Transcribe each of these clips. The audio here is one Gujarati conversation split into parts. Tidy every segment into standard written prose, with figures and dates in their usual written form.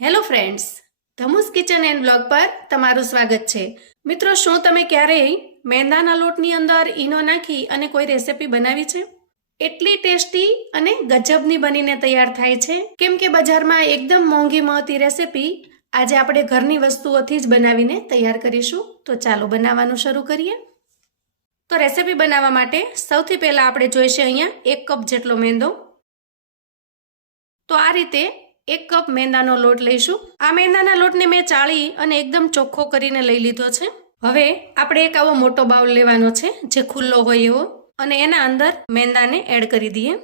હેલો ફ્રેન્ડ્સ, ધમુસ કિચન એન્ડ બ્લોગ પર તમારું સ્વાગત છે. મિત્રો, શું તમે ક્યારેય મેંદાના લોટની અંદર ઈનો નાખી અને કોઈ રેસિપી બનાવી છે? એટલી ટેસ્ટી અને ગજબની બનીને તૈયાર થાય છે, કેમ કે બજારમાં એકદમ મોંઘી મળતી રેસિપી આજે આપણે ઘરની વસ્તુઓથી જ બનાવીને તૈયાર કરીશું. તો ચાલો બનાવવાનું શરૂ કરીએ. તો રેસિપી બનાવવા માટે સૌથી પહેલા આપણે જોઈશે અહીંયા 1 કપ જેટલો મેંદો. તો આ રીતે 1 કપ મેંદાનો લોટ લઈશું. આ મેંદાના લોટને મેં ચાળી અને એકદમ ચોખ્ખો કરીને લઈ લીધો છે. હવે આપણે એક આવો મોટો બાઉલ લેવાનો છે જે ખુલ્લો હોય એવો, અને એના અંદર મેંદાને એડ કરી દઈએ.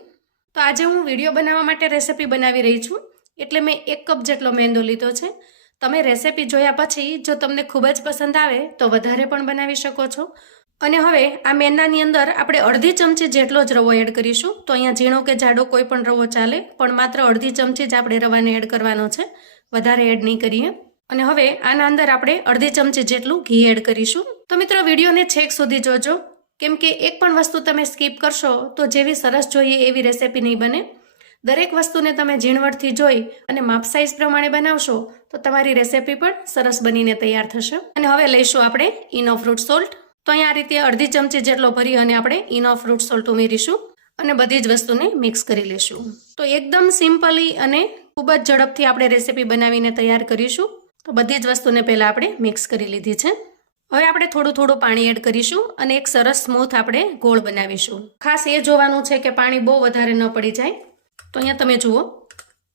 તો આજે હું વિડીયો બનાવવા માટે રેસિપી બનાવી રહી છું, એટલે મેં 1 કપ જેટલો મેંદો લીધો છે. તમે રેસિપી જોયા પછી જો તમને ખૂબ જ પસંદ આવે તો વધારે પણ બનાવી શકો છો. અને હવે આ મેંદાની અંદર આપણે અડધી ચમચી જેટલો જ રવો એડ કરીશું. તો અહીંયા ઝીણો કે જાડો કોઈ પણ રવો ચાલે, પણ માત્ર અડધી ચમચી જ આપણે રવાને એડ કરવાનો છે, વધારે એડ નહીં કરીએ. અને હવે આના અંદર આપણે અડધી ચમચી જેટલું ઘી એડ કરીશું. તો મિત્રો, વિડીયોને છેક સુધી જોજો, કેમ કે એક પણ વસ્તુ તમે સ્કીપ કરશો તો જેવી સરસ જોઈએ એવી રેસિપી નહીં બને. દરેક વસ્તુને તમે ઝીણવટથી જોઈ અને માપ સાઇઝ પ્રમાણે બનાવશો તો તમારી રેસિપી પણ સરસ બનીને તૈયાર થશે. અને હવે લઈશું આપણે ઈનો ફ્રૂટ સોલ્ટ. તો અહીંયા આ રીતે અડધી ચમચી જેટલો ભરી અને આપણે ઈનો ફ્રૂટ સોલ્ટ ઉમેરીશું અને બધી જ વસ્તુને મિક્સ કરી લઈશું. તો એકદમ સિમ્પલી અને ખૂબ જ ઝડપથી આપણે રેસિપી બનાવીને તૈયાર કરીશું. તો બધી જ વસ્તુને પહેલાં આપણે મિક્સ કરી લીધી છે. હવે આપણે થોડું થોડું પાણી એડ કરીશું અને એક સરસ સ્મૂથ આપણે ગોળ બનાવીશું. ખાસ એ જોવાનું છે કે પાણી બહુ વધારે ન પડી જાય. તો અહીંયા તમે જુઓ,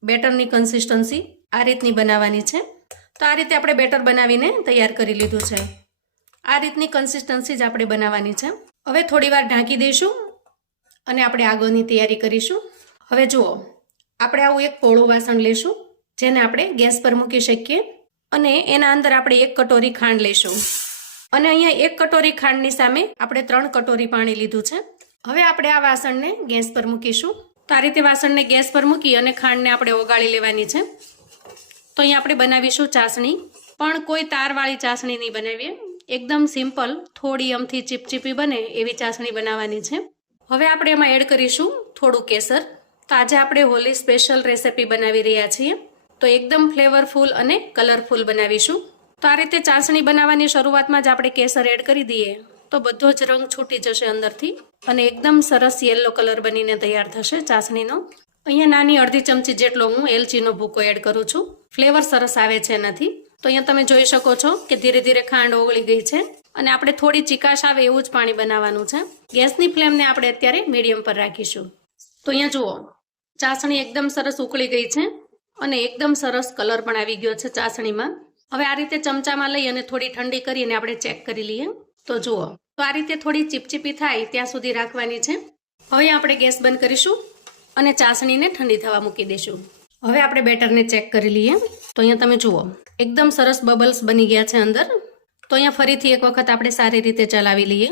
બેટરની કન્સિસ્ટન્સી આ રીતની બનાવવાની છે. તો આ રીતે આપણે બેટર બનાવીને તૈયાર કરી લીધું છે. આ રીતની કન્સિસ્ટન્સી જ આપણે બનાવવાની છે. હવે થોડી વાર ઢાંકી દઈશું અને આપણે આગળની તૈયારી કરીશું. હવે જુઓ, આપણે આવું એક પોળું વાસણ લઈશું જેને આપણે ગેસ પર મૂકી શકીએ, અને એના અંદર આપણે 1 કટોરી ખાંડ લઈશું. અને અહીંયા 1 કટોરી ખાંડની સામે આપણે 3 કટોરી પાણી લીધું છે. હવે આપણે આ વાસણને ગેસ પર મૂકીશું. તો આ રીતે વાસણને ગેસ પર મૂકી અને ખાંડને આપણે ઓગાળી લેવાની છે. તો અહીંયા આપણે બનાવીશું ચાસણી, પણ કોઈ તારવાળી ચાસણી નહીં બનાવીએ. એકદમ સિમ્પલ, થોડી અમથી ચીપચીપી બને એવી ચાસણી બનાવવાની છે. હવે આપણે એમાં એડ કરીશું થોડું કેસર. તો આજે આપણે હોલી સ્પેશિયલ રેસિપી બનાવી રહ્યા છીએ, તો એકદમ ફ્લેવરફુલ અને કલરફુલ બનાવીશું. તો આ રીતે ચાસણી બનાવવાની શરૂઆતમાં જ આપણે કેસર એડ કરી દઈએ તો બધો જ રંગ છૂટી જશે અંદરથી અને એકદમ સરસ યલો કલર બનીને તૈયાર થશે ચાસણીનો. અહીંયા નાની અડધી ચમચી જેટલો હું એલચીનો ભૂકો એડ કરું છું. ફ્લેવર સરસ આવે છે એનાથી. તો અહીંયા તમે જોઈ શકો છો કે ધીરે ધીરે ખાંડ ઓગળી ગઈ છે અને આપણે થોડી ચીકાશ આવે એવું જ પાણી બનાવવાનું છે. ગેસની ફ્લેમને આપણે અત્યારે મીડિયમ પર રાખીશું. તો અહીંયા જુઓ, ચાસણી એકદમ સરસ ઉકળી ગઈ છે અને એકદમ સરસ કલર પણ આવી ગયો છે ચાસણીમાં. હવે આ રીતે ચમચામાં લઈ અને થોડી ઠંડી કરીને આપણે ચેક કરી લઈએ. તો જુઓ, તો આ રીતે થોડી ચીપચીપી થાય ત્યાં સુધી રાખવાની છે. હવે આપણે ગેસ બંધ કરીશું અને ચાસણીને ઠંડી થવા મૂકી દઈશું. હવે આપણે બેટરને ચેક કરી લઈએ. તો અહીંયા તમે જુઓ, એકદમ સરસ બબલ્સ બની ગયા છે અંદર. તો અહીંયા ફરીથી એક વખત આપણે સારી રીતે ચલાવી લઈએ.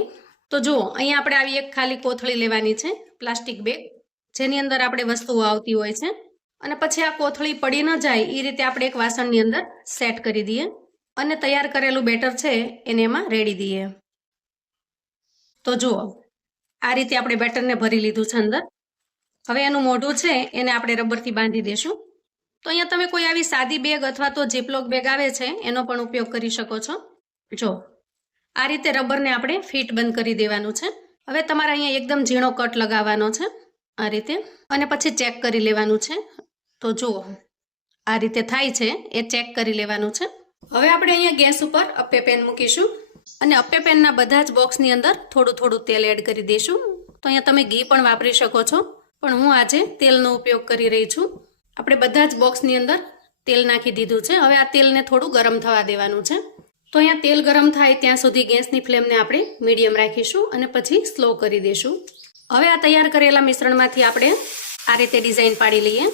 તો જુઓ, અહીંયા આપણે આવી એક ખાલી કોથળી લેવાની છે, પ્લાસ્ટિક બેગ, જેની અંદર આપણે વસ્તુઓ આવતી હોય છે. અને પછી આ કોથળી પડી ન જાય એ રીતે આપણે એક વાસણની અંદર સેટ કરી દઈએ અને તૈયાર કરેલું બેટર છે એને એમાં રેડી દઈએ. તો જુઓ, આ રીતે આપણે બેટરને ભરી લીધું છે અંદર. હવે એનું મોઢું છે એને આપણે રબરથી બાંધી દઈશું. તો અહીંયા તમે કોઈ આવી સાદી બેગ અથવા તો જીપલોક બેગ આવે છે એનો પણ ઉપયોગ કરી શકો છો. જો આ રીતે રબરને આપણે ફિટ બંધ કરી દેવાનું છે. હવે તમારે અહીંયા એકદમ ઝીણો કટ લગાવવાનો છે આ રીતે, અને પછી ચેક કરી લેવાનું છે. તો જુઓ, આ રીતે થાય છે એ ચેક કરી લેવાનું છે. હવે આપણે અહીંયા ગેસ ઉપર અપ્પે પેન મૂકીશું અને અપ્પે પેનના બધા જ બોક્સની અંદર થોડું થોડું તેલ એડ કરી દઈશું. તો અહીંયા તમે ઘી પણ વાપરી શકો છો, પણ હું આજે તેલનો ઉપયોગ કરી રહી છું. આપણે બધા જ બોક્સની અંદર તેલ નાખી દીધું છે. હવે આ તેલને થોડું ગરમ થવા દેવાનું છે. તો અહીંયા તેલ ગરમ થાય ત્યાં સુધી ગેસની ફ્લેમને આપણે મીડિયમ રાખીશું અને પછી સ્લો કરી દઈશું. હવે આ તૈયાર કરેલા મિશ્રણમાંથી આપણે આ રીતે ડિઝાઇન પાડી લઈએ.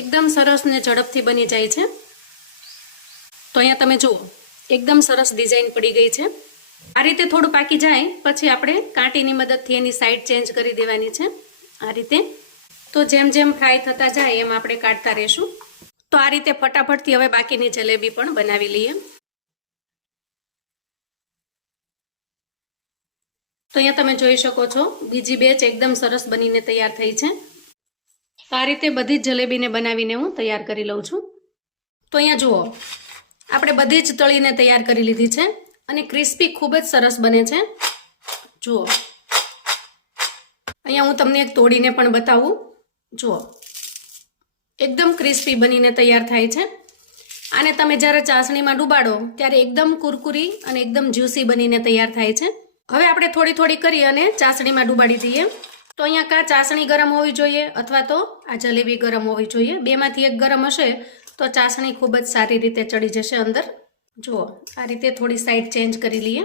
એકદમ સરસ ને ઝડપથી બની જાય છે. તો અહીંયા તમે જુઓ, એકદમ સરસ ડિઝાઇન પડી ગઈ છે. આ રીતે થોડું પાકી જાય પછી આપણે કાંટીની મદદથી એની સાઈડ ચેન્જ કરી દેવાની છે આ રીતે. તો જેમ જેમ ફ્રાય થતા જાય એમ આપણે કાઢતા રહીશું. તો આ રીતે ફટાફટથી હવે બાકીની જલેબી પણ બનાવી લઈએ. તો અહીંયા તમે જોઈ શકો છો, બીજી બેચ એકદમ સરસ બનીને તૈયાર થઈ છે. તો આ રીતે બધી જ જલેબીને બનાવીને હું તૈયાર કરી લઉં છું. તો અહીંયા જુઓ, આપણે બધી જ તળીને તૈયાર કરી લીધી છે અને ક્રિસ્પી ખૂબ જ સરસ બને છે. જુઓ, અહીંયા હું તમને એક તોડીને પણ બતાવું. જુઓ, એકદમ ક્રિસ્પી બનીને તૈયાર થાય છે. આને તમે જ્યારે ચાસણીમાં ડુબાડો ત્યારે એકદમ કુરકુરી અને એકદમ જ્યુસી બનીને તૈયાર થાય છે. હવે આપણે થોડી થોડી કરી અને ચાસણીમાં ડુબાડી દઈએ. તો અહીંયા કાં ચાસણી ગરમ હોવી જોઈએ અથવા તો આ જલેબી ગરમ હોવી જોઈએ. બેમાંથી એક ગરમ હશે તો ચાસણી ખૂબ જ સારી રીતે ચડી જશે અંદર. જુઓ, આ રીતે થોડી સાઈડ ચેન્જ કરી લઈએ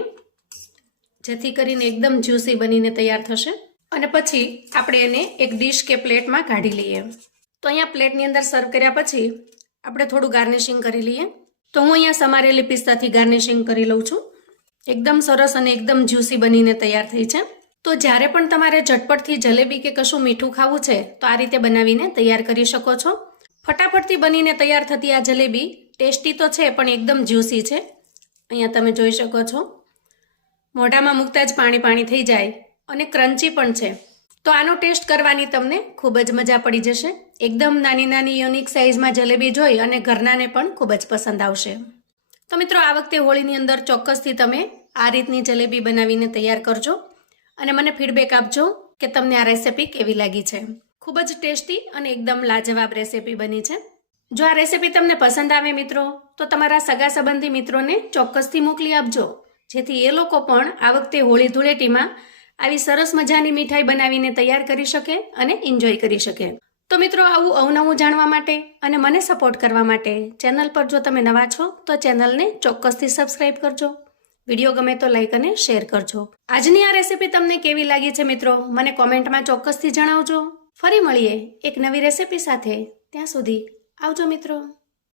જેથી કરીને એકદમ જ્યુસી બનીને તૈયાર થશે. અને પછી આપણે એને એક ડીશ કે પ્લેટમાં કાઢી લઈએ. તો અહીંયા પ્લેટની અંદર સર્વ કર્યા પછી આપણે થોડું ગાર્નિશિંગ કરી લઈએ. તો હું અહીંયા સમારેલી પિસ્તાથી ગાર્નિશિંગ કરી લઉં છું. એકદમ સરસ અને એકદમ જ્યુસી બનીને તૈયાર થઈ છે. તો જ્યારે પણ તમારે ઝટપટથી જલેબી કે કશું મીઠું ખાવું છે તો આ રીતે બનાવીને તૈયાર કરી શકો છો. ફટાફટથી બનીને તૈયાર થતી આ જલેબી ટેસ્ટી તો છે પણ એકદમ જ્યુસી છે. અહીંયા તમે જોઈ શકો છો, મોઢામાં મૂકતા જ પાણી પાણી થઈ જાય અને ક્રન્ચી પણ છે. તો આનો ટેસ્ટ કરવાની તમને ખૂબ જ મજા પડી જશે. એકદમ નાની નાની યુનિક સાઇઝમાં જલેબી જોઈ અને ઘરનાને પણ ખૂબ જ પસંદ આવશે. તો મિત્રો, આ વખતે હોળીની અંદર ચોક્કસથી તમે આ રીતની જલેબી બનાવીને તૈયાર કરજો અને મને ફીડબેક આપજો કે તમને આ રેસિપી કેવી લાગી છે. ખૂબ જ ટેસ્ટી અને એકદમ લાજવાબ રેસિપી બની છે. જો આ રેસિપી તમને પસંદ આવે મિત્રો, તો તમારા સગા સંબંધી મિત્રોને ચોક્કસથી મોકલી આપજો, જેથી એ લોકો પણ આ વખતે હોળી ધૂળેટીમાં આવી સરસ મજાની મીઠાઈ બનાવીને તૈયાર કરી શકે અને એન્જોય કરી શકે. તો મિત્રો, આવું અવનવું જાણવા માટે અને મને સપોર્ટ કરવા માટે ચેનલ પર જો તમે નવા છો તો ચેનલને ચોક્કસથી સબસ્ક્રાઇબ કરજો. વિડીયો ગમે તો લાઈક અને શેર કરજો. આજની આ રેસિપી તમને કેવી લાગી છે મિત્રો, મને કોમેન્ટમાં ચોક્કસથી જણાવજો. ફરી મળીએ એક નવી રેસિપી સાથે. ત્યાં સુધી આવજો મિત્રો.